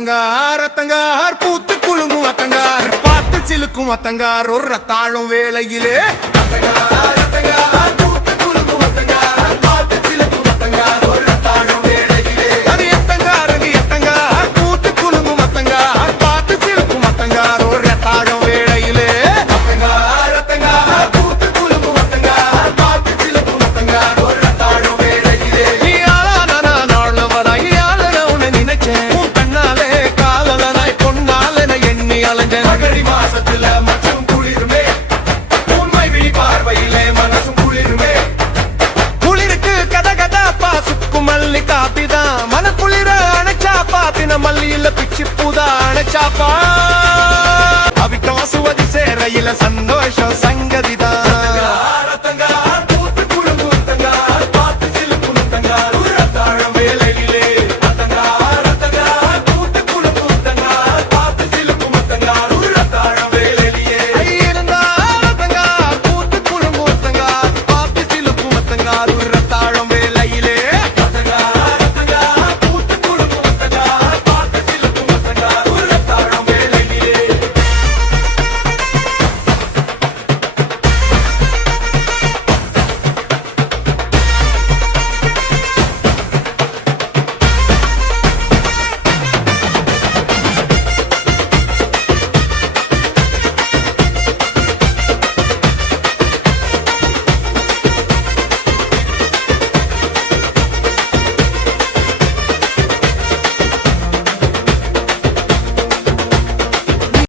அத்தங்கார் அத்தங்கார் பூத்து குலுங்கும் அத்தங்கார் பார்த்து சிலுக்கும் அத்தங்கார் ஒரு ரத்தாழும் வேளையிலே அத்தங்கார் அத்தங்கார் பூத்து குலுங்கும் அத்தங்கார் பார்த்து சிலுக்கும் அத்தங்கார் ஒரு ரத்தாழும் வேளையிலே அது எத்தங்கார் பூத்து குலுங்கும் அத்தங்கார் பார்த்து சிலுக்கும் அத்தங்கார் ஒரு ரத்தாழும் வேளையிலே அத்தங்கார் அத்தங்கார் பூத்து குலுங்கும் அத்தங்கார் பார்த்து சிலுக்கும் அத்தங்கார் ஒரு ரத்தாழும் வேளையிலே நீ ஆளான நாளவராய் ஆளன உன்னை நினைச்சேன் மகரி மாசத்துல மற்றும் குளிருமே உண்மை விழி பார்வையிலே மனசும் குளிருமே குளிருக்கு கத கதா பாசுக்கும் மல்லி காப்பிதான் மன குளிர அணைச்சாப்பா தின மல்லியில பிச்சு பூதா அணைச்சாப்பா அவிட்டம் சுவதி சேரையில சந்தோஷம்